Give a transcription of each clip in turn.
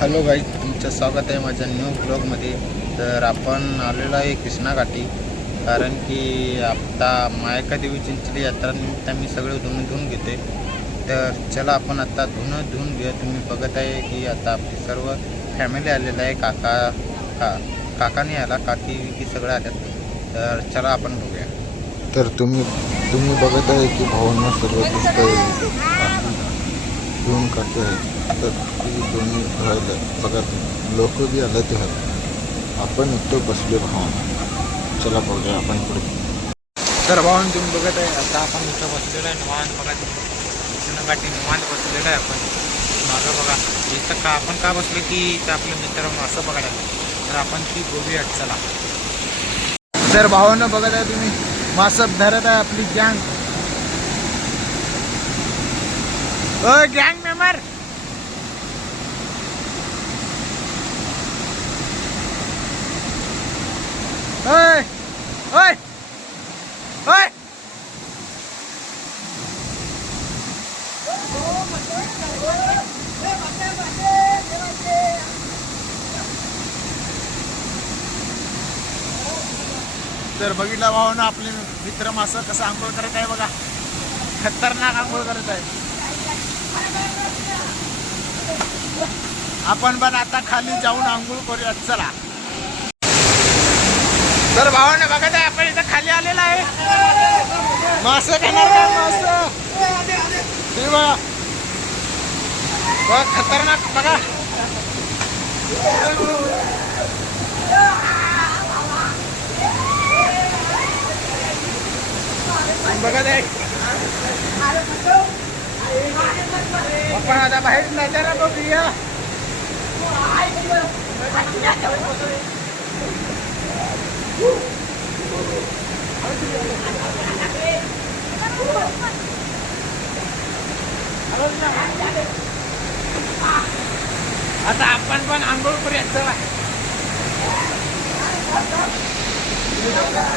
Hello guys तुमचं स्वागत आहे माझ्या न्यू ब्लॉगमध्ये तर आपण आलेलो आहे कृष्णाघाटी कारण की आता मायका देवी चिंचली यात्रानिमित्त मी सगळे धुणं धुवून घेते. तर चला आपण आता धुणं धुवून घेऊ तुम्ही बघत आहे की आता आपली सर्व फॅमिली आलेलं आहे. काका का काकाने आला काकी विकी सगळं आल्यात. तर चला आपण बघूया. तर तुम्ही तुम्ही बघत आहे की भावांना सर्व दिसत आहे धुवून काढते आहे तर ती दोन्ही राहिलं बघा लोक बी आलं ते आहेत आपण इथं बसलो भावांना चला बघूया आपण पुढे. तर भावान तुम्ही बघत आहे आता आपण इथं बसलेलो आहे निवांत बघा कृष्णघाटी निवांत बसलेलं आहे आपण. मागं बघा इथं का आपण का बसलो की इथं आपले मित्र असं बघायला तर आपण ती बघूया चला. तर भावानं बघत आहे तुम्ही मासप धरत आहे आपली गँग गँग मेंबर ओय! ओय! ओय! तर बघितलं भावानं आपले मित्र मासं कसं आंघोळ करत आहे बघा. खतरनाक आंघोळ करत आहे. आपण पण आता खाली जाऊन आंघोळ करूयात चला. तर भावांना बघत आहे आपण इथं खाली आलेला आहे. मास खाणार का मास? हे बघा खतरनाक बघा. बघत आहे आपण आता बाहेर नजारा बघूया. Oh!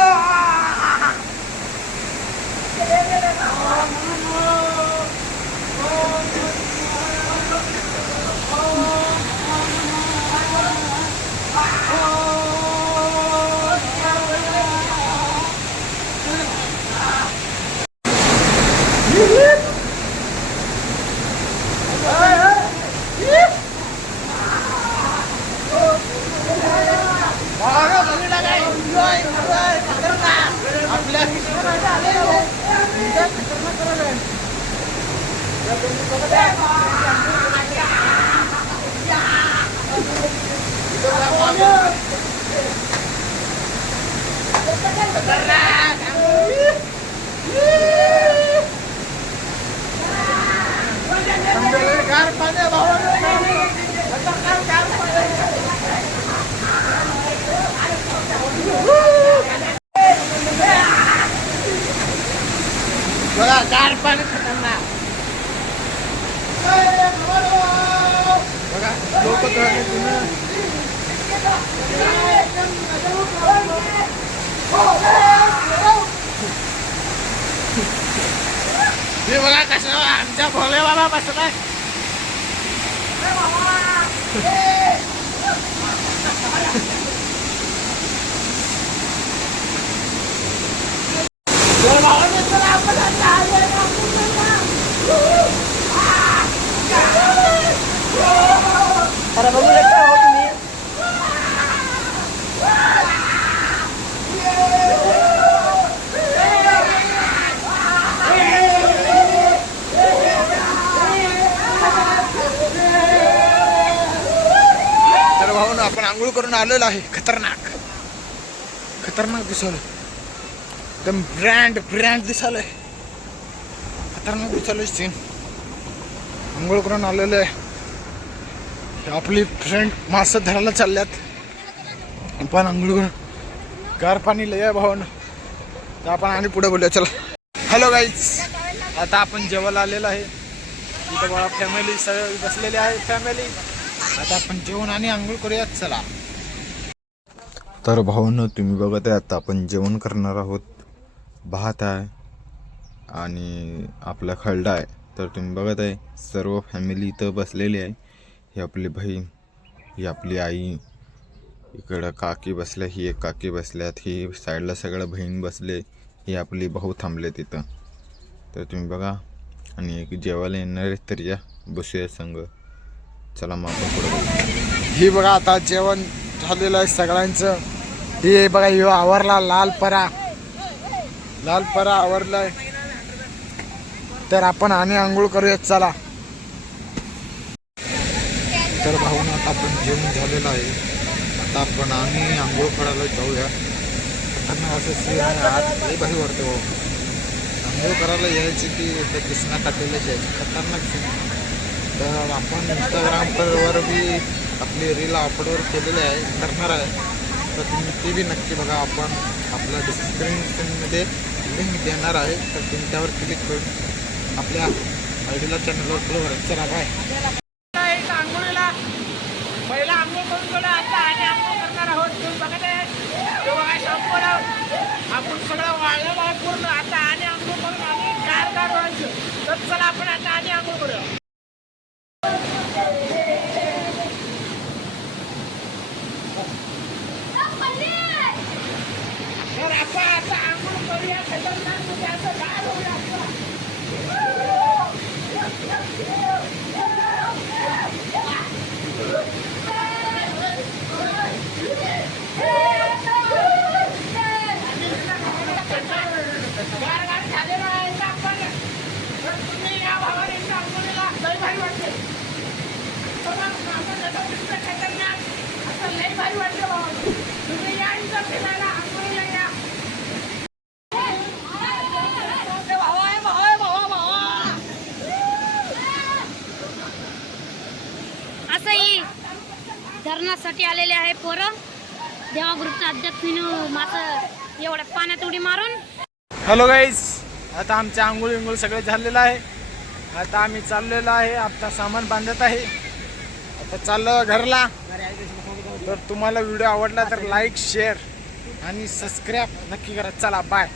हे बघा कसं आमच्या भोले बाबा बसलाय करून आलेलो आहे. खतरनाक. खतरनाक दिसवलं एकदम ब्रँड ब्रँड दिसालंय खतरनाक दिसालोय सीन आंघोळ करून आलेलो आहे. आपली फ्रेंड मासं धरायला चालल्यात. पण आंघोळ करून गार पाणी लय आहे भावानं. तर आपण आणि पुढे बोलूया. चला. हॅलो गाईज आता आपण जेवायला आलेलो आहे. इथं बघा फॅमिली सगळे बसलेले आहे. फॅमिली आता आपण जेवण आणि आंघोळ करूयात चला. तर भाऊनं तुम्ही बघत आहे आता आपण जेवण करणार आहोत. भात आहे आणि आपला खलडा आहे. तर तुम्ही बघत आहे सर्व फॅमिली इथं बसलेली आहे. ही आपली बहीण ही आपली आई इकडं काकी बसल्या ही एक काकी बसल्यात ही साईडला सगळं बहीण बसले ही आपली भाऊ थांबले तिथं. तर तुम्ही बघा आणि एक जेवायला येणार आहे तर या बसूया संग. चला मग आपण पुढे ही बघा आता जेवण झालेलं आहे सगळ्यांचं. हे बघा हि आवरला लाल परा. लाल परा आवरलाय. तर आपण आणि आंघोळ करूयात चला. तर भाऊन आता आपण जेवण झालेलं आहे. आता आपण आणि आंघोळ करायला जाऊया. खतरनाक असं आज लई भारी वाटतं. भाऊ आंघोळ करायला यायची की ते किसना काढलेलं यायची खतरनाक सीन तर आपण इंस्टाग्रामवर बी आपली रील अपलोड केलेली आहे करणार आहे. तर तुम्ही ती बी नक्की बघा. आपण आपल्या डिस्क्रिप्शनमध्ये लिंक देणार आहे. तर तुम्ही त्यावर क्लिक करून आपल्या आय डीला चॅनलवर फॉलो करा चला बाय आंघोळीला पहिला आंघोळ करून गेलो आता आणि आंघोळ करणार आहोत. तुम्ही बघत आहे तो बघा आपण सगळं वाळलं आहे पूर्ण. आता आणि आंघोळ करून आम्ही गार गार व्हायचं तर चला आपण आता आणि आंघोळ करूया. आता आता आंघोळ करूया खतरनाक म्हणजे असं गार होऊ गार गार झालेलं आहे तर आपण. तर तुम्ही या भावाने इथं लय भारी वाटते. तर मग आपण जसं खतरनाक असं लय भारी वाटते तुम्ही या इथं फिरायला आंघोळीला या ए, भावा आहे, भावा आहे, भावा, भावा. असंही धरणासाठी आलेले आहे पोरं. देवा ग्रुपचा अध्यक्ष माझं एवढ्या पाण्यात उडी मारून. हॅलो गाईज आता आमच्या आंघोळ विंघोळ सगळं झालेलं आहे. आता आम्ही चाललेलो आहे. आता सामान बांधत आहे. आता चाललो घरला. तर तुम्हाला व्हिडिओ आवडला तर लाईक शेअर आणि सबस्क्राईब नक्की करा. चला बाय